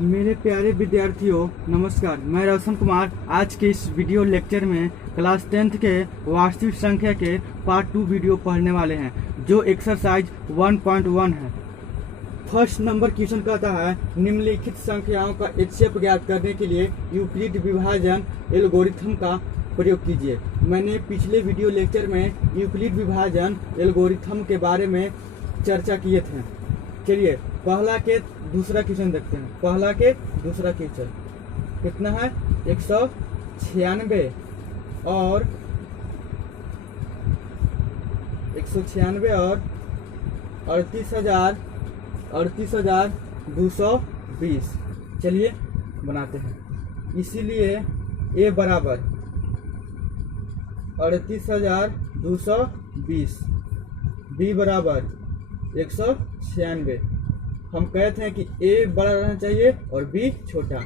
मेरे प्यारे विद्यार्थियों नमस्कार। मैं रोशन कुमार आज के इस वीडियो लेक्चर में क्लास 10th के वास्तविक संख्या के पार्ट 2 वीडियो पढ़ने वाले हैं जो एक्सरसाइज 1.1 है। फर्स्ट नंबर क्वेश्चन कहता है निम्नलिखित संख्याओं का HCF ज्ञात करने के लिए यूक्लिड विभाजन एल्गोरिथम का प्रयोग कीजिए। मैंने पिछले वीडियो लेक्चर में यूक्लिड विभाजन एल्गोरिथम के बारे में चर्चा किए थे। चलिए पहला के दूसरा क्वेश्चन देखते हैं। पहला के दूसरा क्वेश्चन कितना है 196 और 38,220। चलिए बनाते हैं। इसीलिए ए बराबर 38,220, बी बराबर 196। हम कहते हैं कि ए बड़ा रहना चाहिए और बी छोटा।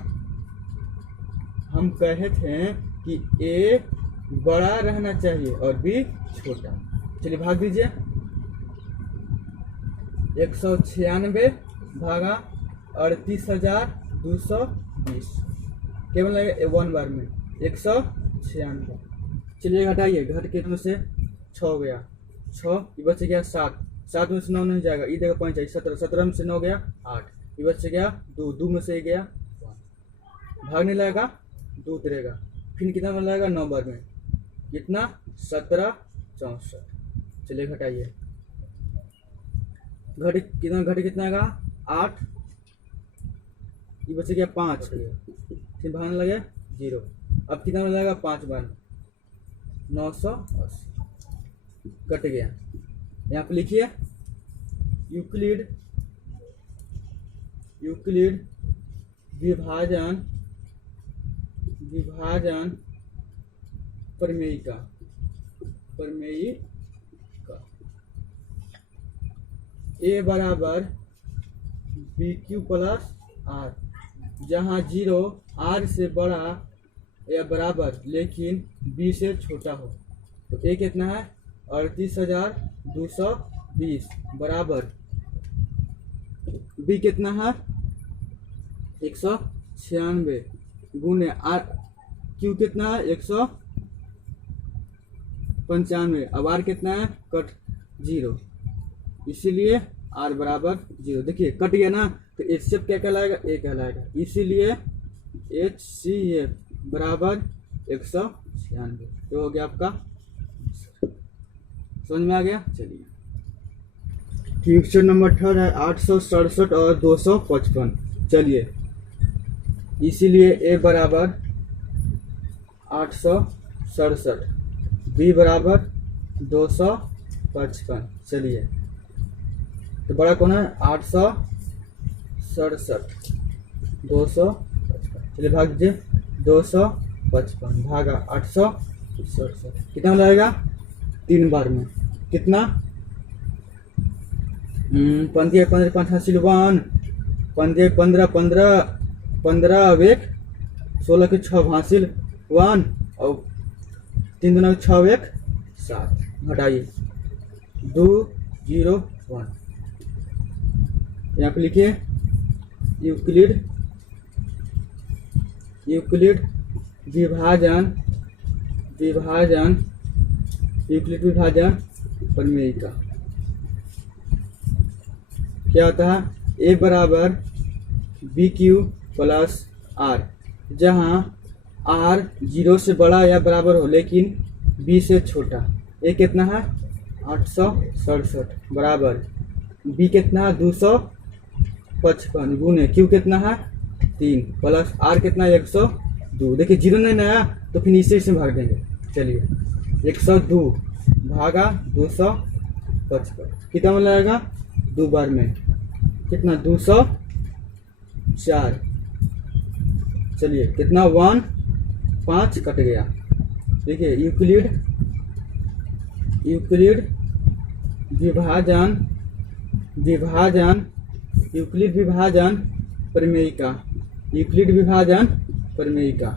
हम कहते हैं कि ए बड़ा रहना चाहिए और बी छोटा। चलिए भाग दीजिए। 196 भागा 38,220 केवल लगेगा 1 बार में 196। चलिए घटाइए, घट के में से 6 हो गया, 6 बच गया 7, 7 में से 9 नहीं जाएगा, ई देगा 5 17, 17 में से 9 गया 8, ये बच गया 2, 2 में से गया 1, भाग नहीं लगेगा 2 उतरेगा, फिर कितना में लगेगा 9 बार में कितना 17 64। चलिए घटाइए, घट कितना आएगा 8, ये बच गया 5, फिर भागने लगे 0। अब कितना में लगेगा 5 बार 980 कट गया। यहाँ पे लिखिए यूक्लिड विभाजन प्रमेयिका ए बराबर BQ प्लस R, जहाँ 0 R से बड़ा या बराबर लेकिन B से छोटा हो। तो ए कितना है 38,220 बराबर बी कितना है 196 गुने आर क्यू कितना है 195। अब आर कितना है कट 0, इसीलिए आर बराबर 0। देखिए कट गया ना, तो HCF क्या कहलाएगा ए कहलाएगा, इसीलिए HCF बराबर 196। तो हो गया आपका, समझ में आ गया। चलिए क्वेश्चन नंबर 3 है 867 और 255। चलिए इसीलिए ए बराबर 867, बी बराबर 255। चलिए तो बड़ा कौन है 867 255। चलिए भाग दीजिए 255 भागा 867 कितना लगेगा 3 बार में कितना 15 15 5 हासिल 1, 15 15 15 15 अब 1 16 के 6 हासिल 1 और 3 2 6 1 7। घटाइए 2 0 1। यहाँ पे लिखिए यूक्लिड विभाजन प्रमेयिका क्या होता है ए बराबर BQ प्लस R, जहाँ R 0 से बड़ा या बराबर हो लेकिन B से छोटा। ए कितना है 867 बराबर B कितना है 255 गुने Q कितना है 3 प्लस R कितना है 102। देखिए 0 नहीं आया तो फिर इसे भाग देंगे। चलिए 102 भागा 255 कितना में लगेगा 2 बार में कितना 204। चलिए कितना 1 5 कट गया। देखिए यूक्लिड विभाजन प्रमेयिका।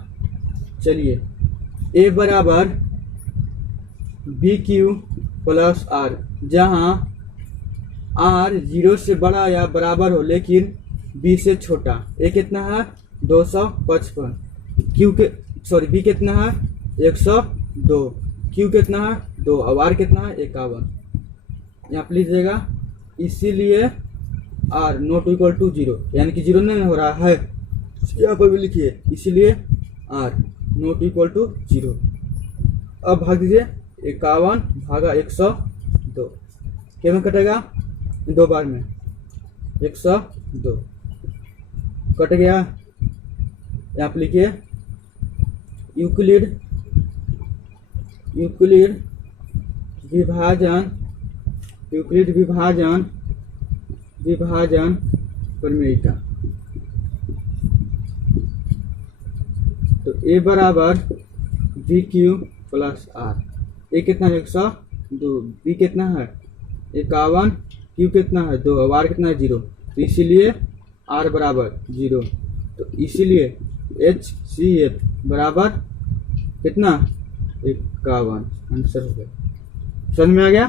चलिए ए बराबर BQ प्लस R, जहाँ R 0 से बड़ा या बराबर हो लेकिन बी से छोटा। ए कितना है 255, क्यू के सॉरी बी कितना है 102, क्यू कितना है 2 और आर कितना है 51। यहाँ पे लीजिएगा इसीलिए आर नॉट इक्वल टू 0, यानी कि 0 नहीं हो रहा है, यहाँ पर भी लिखिए इसीलिए आर नॉट इक्वल टू 0। अब भाग दीजिए 51 भागा 102, क्या में कटेगा 2 बार में 102 कट गया। यहाँ पे लिखिए यूक्लिड विभाजन प्रमेय का। तो ए बराबर बी क्यू प्लस आर। ए कितना है 102, बी कितना है 51, क्यू कितना है 2 और आर कितना है 0, तो इसीलिए आर बराबर 0। तो इसीलिए HCF बराबर कितना 51 आंसर हो गया। समझ में आ गया।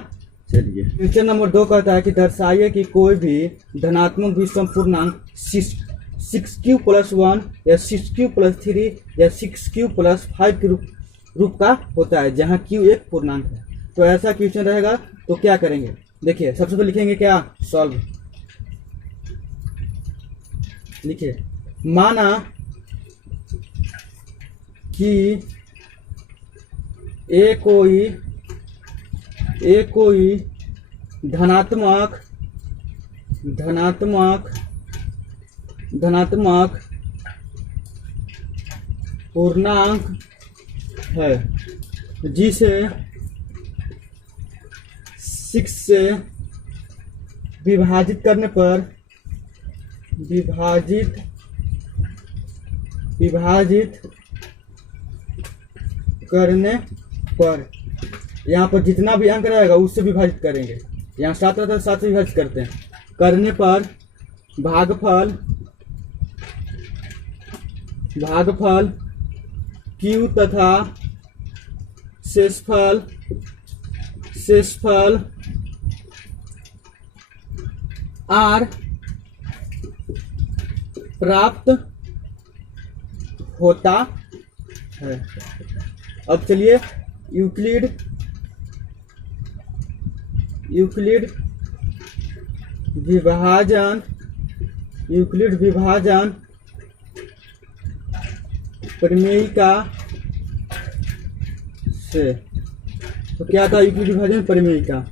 चलिए क्वेश्चन नंबर 2 कहता है कि दर्शाइए कि कोई भी धनात्मक विषम पूर्णांक 6q प्लस 1 या 6q प्लस 3 या 6q प्लस 5 के रूप का होता है जहाँ q एक पूर्णांक है। तो ऐसा क्वेश्चन रहेगा तो क्या करेंगे, देखिए सबसे पहले लिखेंगे क्या सॉल्व। लिखिए माना कि ए कोई धनात्मक पूर्णांक है जिसे 6 से विभाजित करने पर यहाँ पर जितना भी अंक रहेगा उससे विभाजित करेंगे। यहाँ 7 रहता है 7 से विभाजित करते हैं, करने पर भागफल Q तथा शेषफल R प्राप्त होता है। अब चलिए यूक्लिड विभाजन प्रमेयिका से। तो क्या था यूक्लिड विभाजन प्रमेयिका,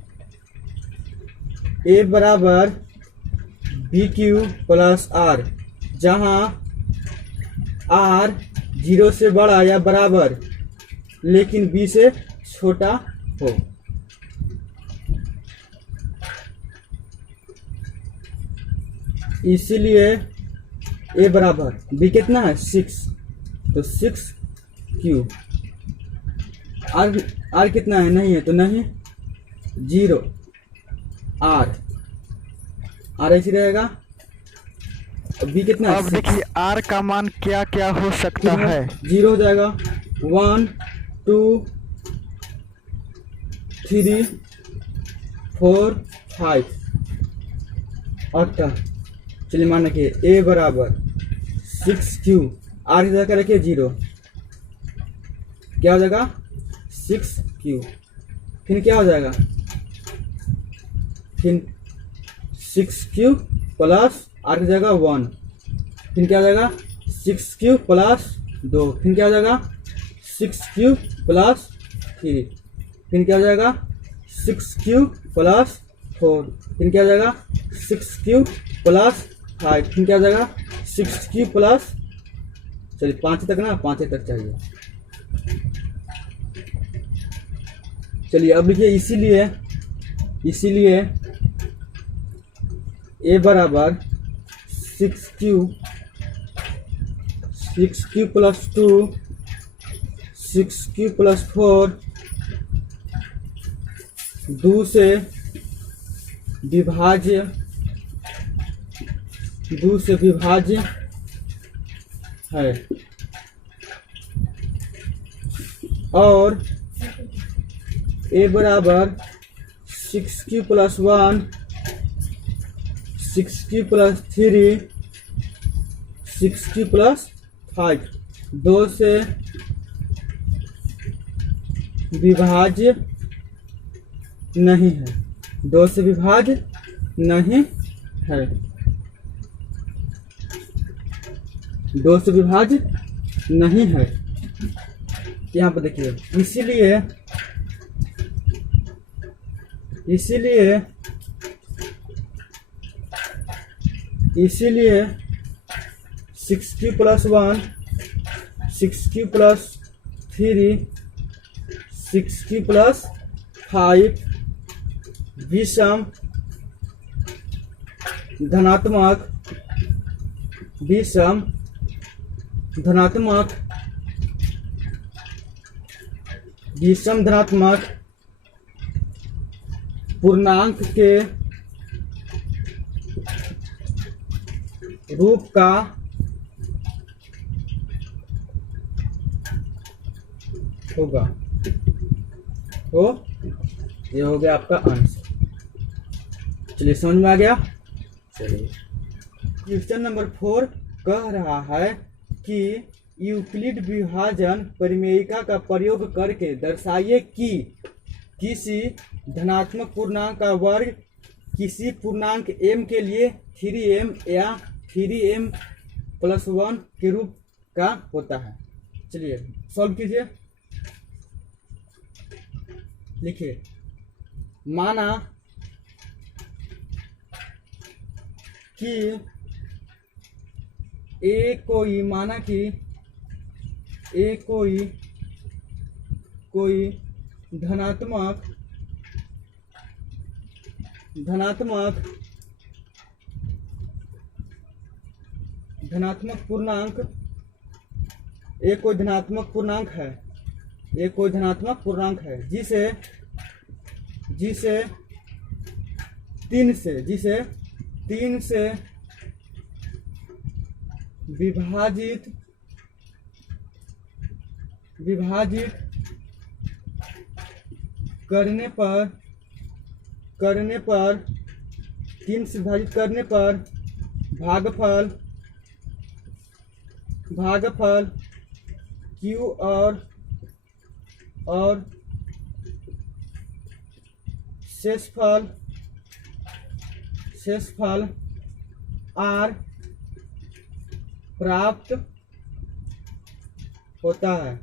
ए बराबर बी क्यू प्लस आर, जहां आर 0 से बड़ा या बराबर लेकिन बी से छोटा हो। इसीलिए ए बराबर बी कितना है 6, तो 6q, आर कितना है नहीं है तो नहीं 0, आर ऐसी रहेगा। बी कितना है, अब देखिए आर का मान क्या क्या हो सकता है। 0 हो जाएगा 1 2 3 4 5 8। चलिए मान रखिए ए बराबर 6q, आर की जगह रखिए 0, क्या हो जाएगा 6q, फिर क्या हो जाएगा, फिर 6q प्लस आर की जगह 1, फिर क्या हो जाएगा 6q प्लस 2, फिर क्या हो जाएगा 6q प्लस 3, फिर क्या हो जाएगा 6q प्लस 4, फिर क्या हो जाएगा 6q प्लस 5, फिर क्या हो जाएगा 6q प्लस, चलिए 5 तक ना, 5 तक चाहिए। चलिए अब लिखिए इसीलिए ए बराबर 6q प्लस 2 6q प्लस 4 2 से विभाज्य है और ए बराबर 6q plus 1 6q plus 3 60 plus 5 2 से विभाज्य नहीं है, 2 से विभाज्य नहीं है, 2 से विभाज्य नहीं है। यहाँ पर देखिए, इसीलिए 60 प्लस 1, 60 प्लस 3, 60 प्लस 5 विषम धनात्मक पूर्णांक के रूप का होगा। तो ये हो गया आपका आंसर। चलिए, समझ में आ गया। चलिए, क्वेश्चन नंबर 4 कह रहा है कि यूक्लिड विभाजन परिमेयिका का प्रयोग करके दर्शाइए कि किसी धनात्मक पूर्णांक का वर्ग किसी पूर्णांक m के लिए 3m या 3m प्लस 1 के रूप का होता है। चलिए सॉल्व कीजिए। लिखिए, माना कि कोई धनात्मक पूर्णांक कोई धनात्मक पूर्णांक है जिसे 3 से विभाजित करने पर 3 से विभाजित करने पर भागफल Q और शेषफल R प्राप्त होता है।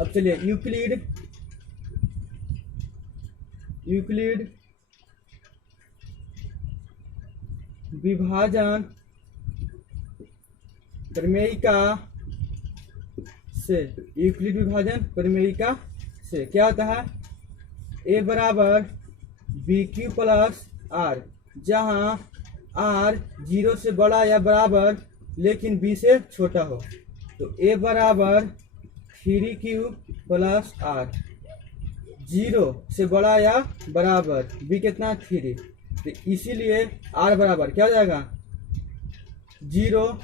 अब चलिए, यूक्लिड विभाजन प्रमेयिका से क्या होता है? A बराबर BQ प्लस R, जहाँ R 0 से बड़ा या बराबर लेकिन B से छोटा हो। तो A बराबर 3Q प्लस R, 0 से बड़ा या बराबर, B कितना 3, तो इसीलिए R बराबर क्या हो जाएगा 0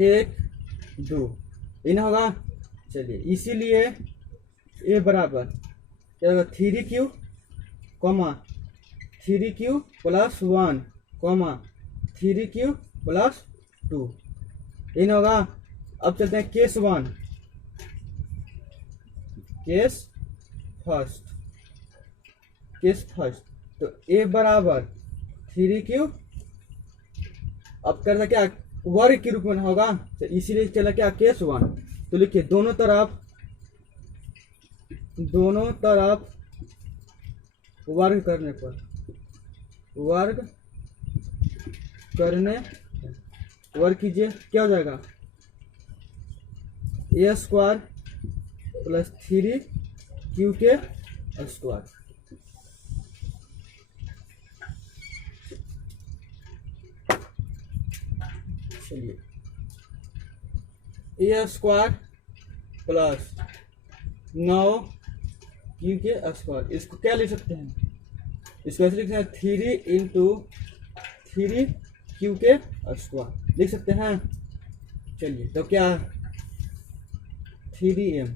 1 2 इन होगा। चलिए, इसीलिए A बराबर क्या होगा 3Q, 3Q plus 1, 3Q plus 2 इन होगा। अब चलते हैं केस फर्स्ट। तो A बराबर 3Q, अब कर क्या वर्ग के रूप में होगा, तो इसीलिए चला क्या केस 1। तो लिखिए, दोनों तरफ वर्ग कीजिए, क्या हो जाएगा A स्क्वायर प्लस 3Q के स्क्वायर। चलिए, A स्क्वायर प्लस 9Q के स्क्वायर, इसको क्या लिख सकते हैं? इसको ऐसे लिख सकते हैं 3 इंटू 3Q के स्क्वायर लिख सकते हैं। चलिए, तो क्या 3m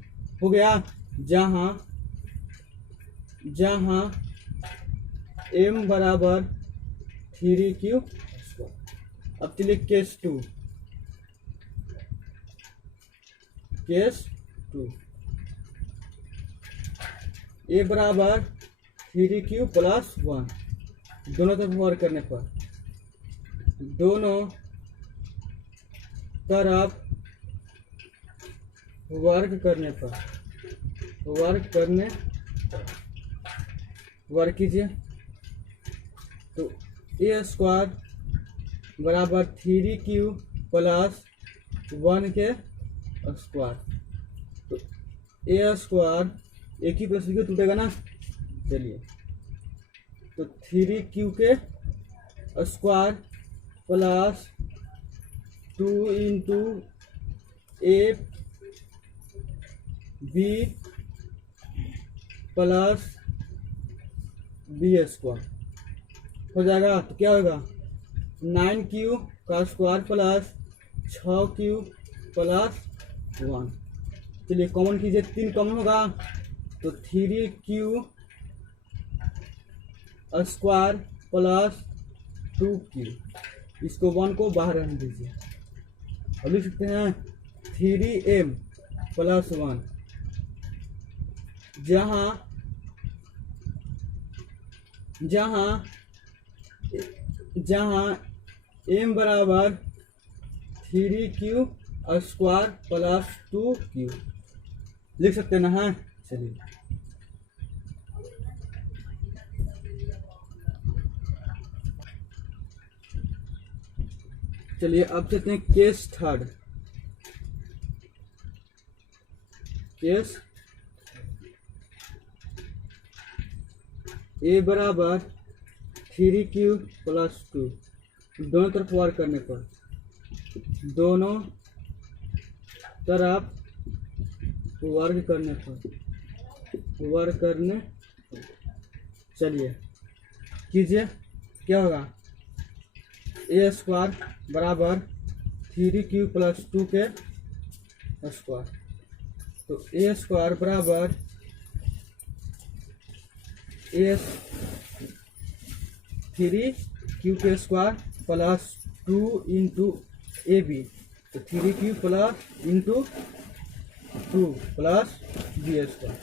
हो गया, जहां m बराबर 3Q स्क्वायर। अब चलिए केस 2, केस 2 ए बराबर 3q प्लस 1, दोनों तरफ वर्क करने पर, दोनों तरफ वर्क करने पर, वर्क कीजिए। तो ए स्क्वायर बराबर 3q प्लस 1 के स्क्वायर, तो ए स्क्वायर एक ही प्लस क्यू टूटेगा ना। चलिए, तो 3q के square plus 2 into A B plus B square हो जाएगा। तो क्या होगा 9q का स्क्वायर प्लस 6q प्लस 1। चलिए कॉमन कीजिए, 3 कॉमन होगा तो 3q स्क्वायर प्लस 2q, इसको 1 को बाहर रहने दीजिए। अब लिख सकते हैं 3m प्लस 1, जहाँ m बराबर 3q स्क्वायर प्लस 2q लिख सकते हैं ना। हाँ चलिए, अब चलते हैं केस 3, केस ए बराबर 3q प्लस 2, दोनों तरफ वर्क करने पर, दोनों तरफ वर्क करने चलिए कीजिए, क्या होगा ए स्क्वायर बराबर 3q प्लस 2 के स्क्वायर, तो ए स्क्वायर बराबर ए 3q के square plus 2 into A B, तो 3q plus into 2 plus B square,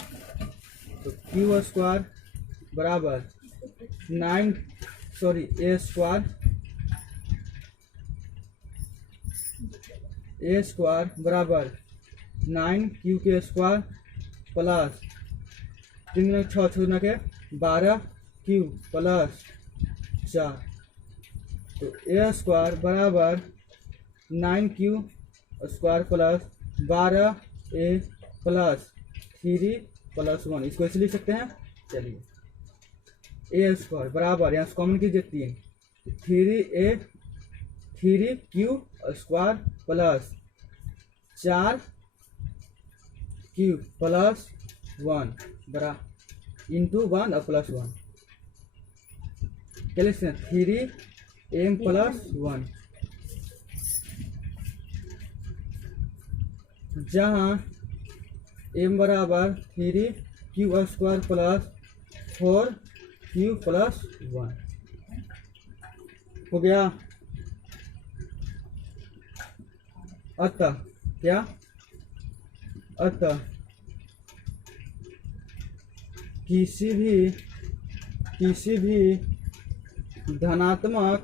तो क्यू स्क्वायर बराबर ए स्क्वायर बराबर 9q के स्क्वायर प्लस 3 6 छोड़ना के 12q प्लस 4, तो ए स्क्वायर बराबर 9q square plus 12a plus 3 plus 1, इसको ऐसे लिख सकते हैं। चलिए ए स्क्वायर बराबर यहाँ से कॉमन कीजिए 3q square plus 4q plus 1 बरा इंटू 1 और प्लस 1, क्या लिखते हैं 3m प्लस 1, जहाँ m बराबर 3q square plus 4q plus 1 हो गया। अतः किसी भी धनात्मक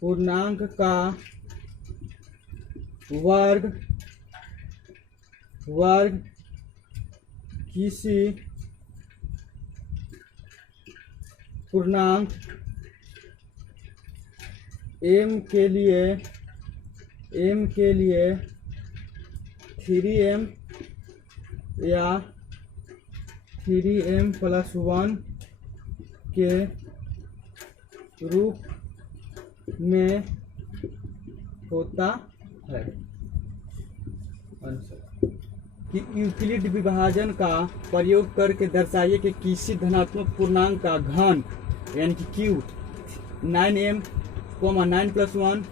पूर्णांक का वर्ग किसी पूर्णांक m के लिए 3m या 3m प्लस 1 के रूप में होता है। कि यूक्लिड विभाजन का प्रयोग करके दर्शाइए कि किसी धनात्मक पूर्णांक का घन यानी कि q 9m 9 plus 1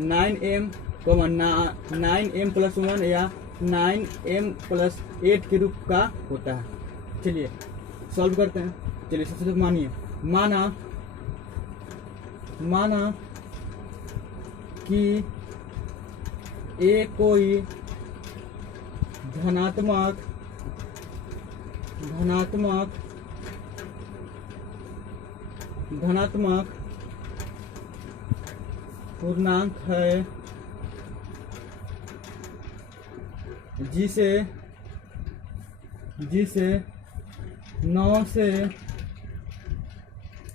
9m 9m plus 1 या 9m प्लस 8 के रूप का होता है। चलिए सॉल्व करते हैं। चलिए सबसे पहले मानिए, माना कि ए कोई धनात्मक पूर्णांक है जिसे 9 से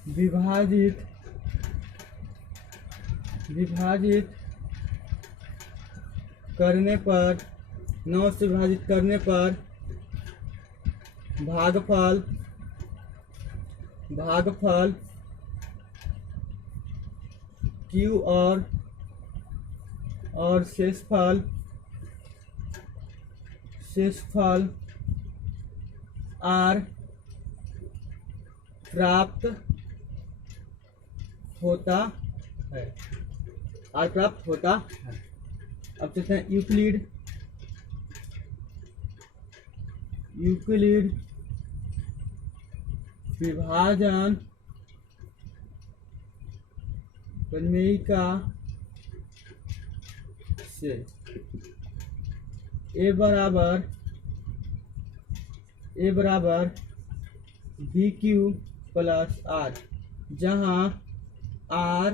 विभाजित करने पर भागफल Q और शेषफल R प्राप्त होता है। अब चलते हैं यूक्लिड विभाजन प्रमेयिका से ए बराबर बी क्यू प्लस आर, जहाँ आर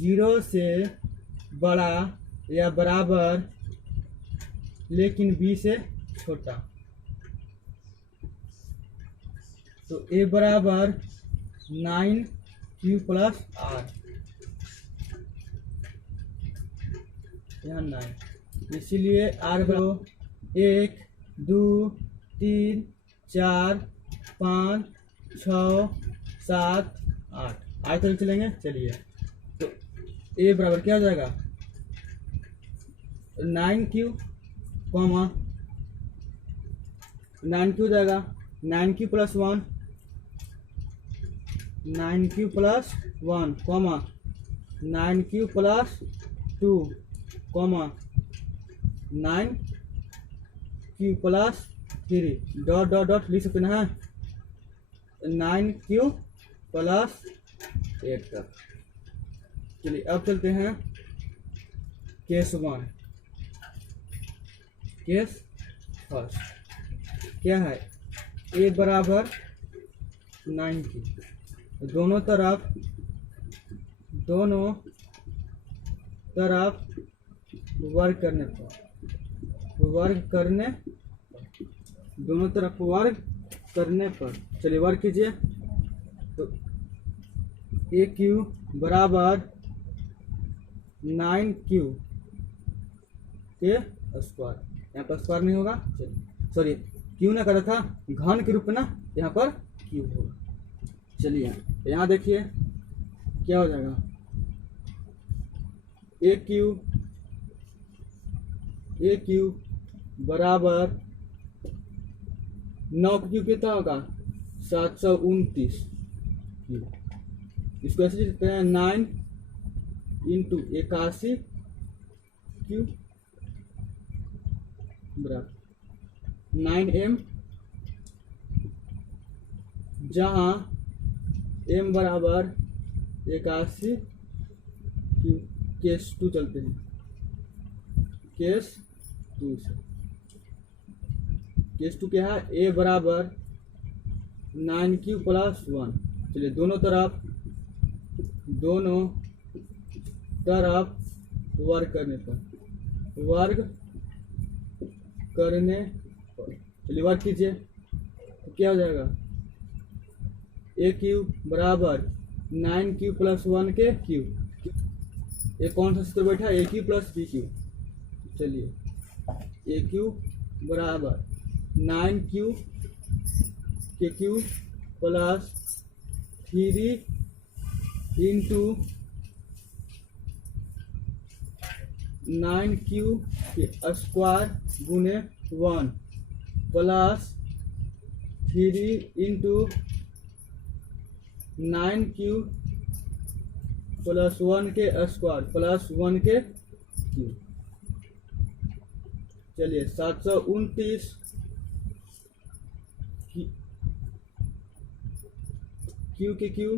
0 से बड़ा या बराबर लेकिन बी से छोटा। तो ए बराबर 9q प्लस आर, यहाँ 9, इसीलिए आर बराबर 1 2 3 4 5 6 7 8 आगे तक चलेंगे। चलिए, तो ए बराबर क्या हो जाएगा 9q, 9q हो जाएगा 9q plus 1, 9q plus 1, 9q plus 2, 9q plus 3, dot dot dot लिख सकते हैं 9q प्लस 8 तक। चलिए अब चलते हैं केस 1। केस फर्स्ट क्या है, ए बराबर 9q, दोनों तरफ वर्ग करने पर, दोनों तरफ वर्ग करने पर, चलिए वर्ग कीजिए। तो ए क्यू बराबर 9q के स्क्वायर, यहाँ पर स्क्वायर नहीं होगा, चलिए सॉरी क्यू ना करा था घन के रूप में ना, यहाँ पर क्यू होगा। चलिए यहाँ देखिए क्या हो जाएगा, ए क्यू बराबर 9q कितना होगा 729, इसको ऐसे लिखते हैं 9 इंटू 81 क्यू बराबर 9m, जहाँ m बराबर 81 क्यू। केस 2 चलते हैं, केस 2 से। केस 2 क्या है, a बराबर 9q प्लस 1, चलिए दोनों तरफ वर्ग करने पर, चलिए वर्ग कीजिए। तो क्या हो जाएगा, ए क्यू बराबर 9q प्लस 1 के क्यू, ये कौन सा सूत्र बैठा है, ए क्यू प्लस बी क्यू। चलिए ए क्यू बराबर 9q के क्यू प्लस 3 इंटू 9q के स्क्वायर गुने 1 प्लस 3 इंटू 9q प्लस 1 के स्क्वायर प्लस 1 के क्यू। चलिए 729 क्यू के क्यू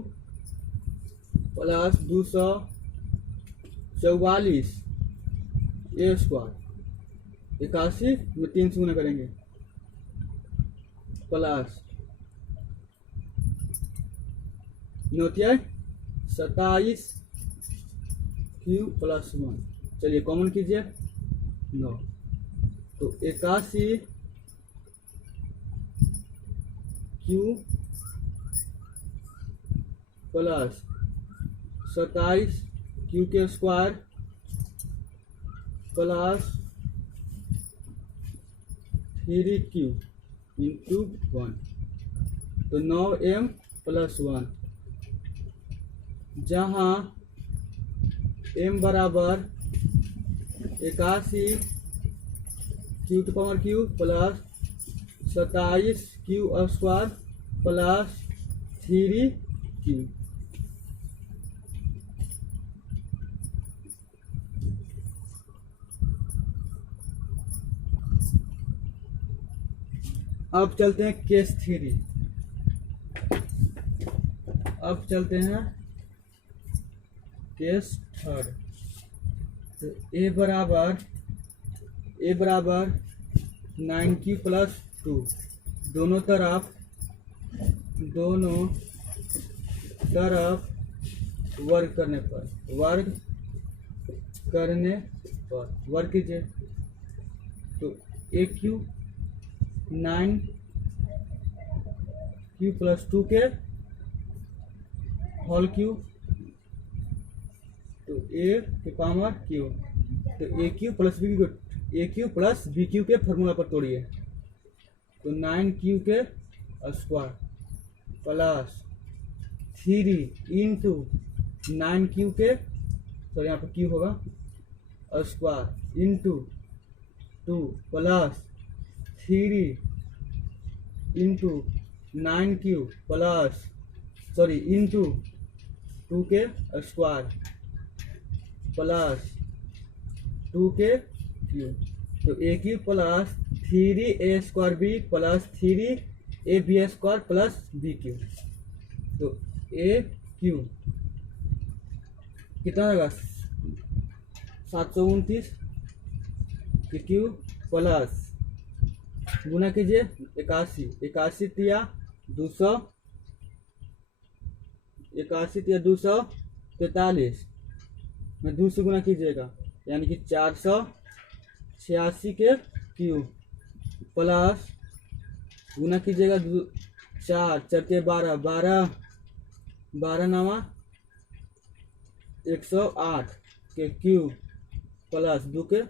प्लस 244 ए स्क्वायर 81 में 3 से गुना करेंगे प्लस 27 क्यू प्लस 1। चलिए कॉमन कीजिए 9, तो 81 क्यू प्लस 27 क्यू के स्क्वायर प्लस 3q इंटू 1, तो 9m प्लस 1, जहाँ m बराबर 81 क्यू की power Q plus 27 Q square plus 3q। अब चलते हैं केस 3। अब चलते हैं केस 3। तो a बराबर 9q प्लस 2, दोनों तरफ वर्ग करने पर वर्ग कीजिए, तो aq 9q प्लस 2 के होल क्यू, तो a के पावर q, तो aq प्लस bq के फॉर्मूला पर तोड़िए, तो 9q के स्क्वायर प्लस 3 इंटू 9q के, तो यहाँ पर q होगा square into 2 plus 3 into 9q into 2 के स्क्वायर प्लस 2 के क्यू, तो a Q plus 3a square b plus 3ab square plus b Q, तो a क्यू कितना होगा 729 के क्यू प्लस गुना कीजिए 81 तिया 200 243 में 2 से गुना कीजिएगा, यानी कि 486 के क्यू प्लस गुना कीजिएगा 4 के 12 नवा 108 के क्यू प्लस 2 के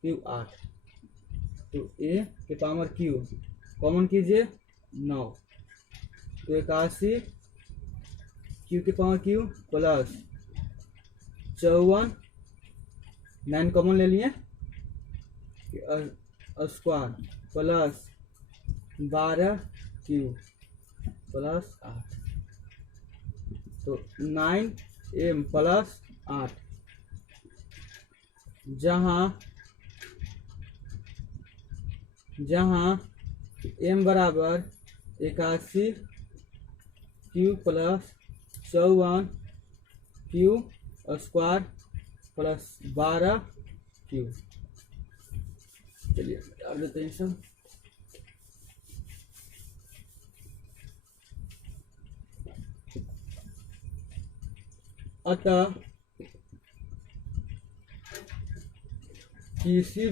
क्यू 8, तो a के पावर क्यू कॉमन कीजिए 9, तो 81 क्यू के पावर क्यू प्लस 54 9 कॉमन ले लिए स्क्वायर प्लस 12 क्यू प्लस 8, तो 9m प्लस 8, जहाँ m बराबर 81 Q plus 54 Q square plus 12 Q. चलिए डाल देते हैं सब। अतः किसी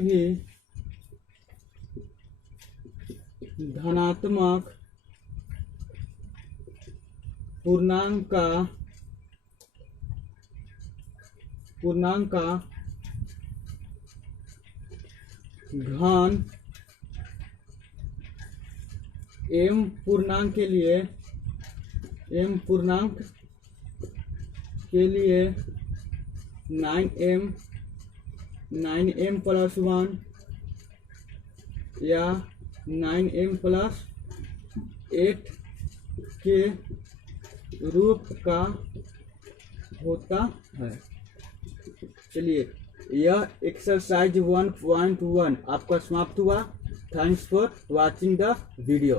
भी धनात्मक पूर्णांक का घन m पूर्णांक के लिए 9m प्लस 1 या 9m प्लस 8 के रूप का होता है। चलिए यह एक्सरसाइज 1.1 आपका समाप्त हुआ। Thanks for watching the video.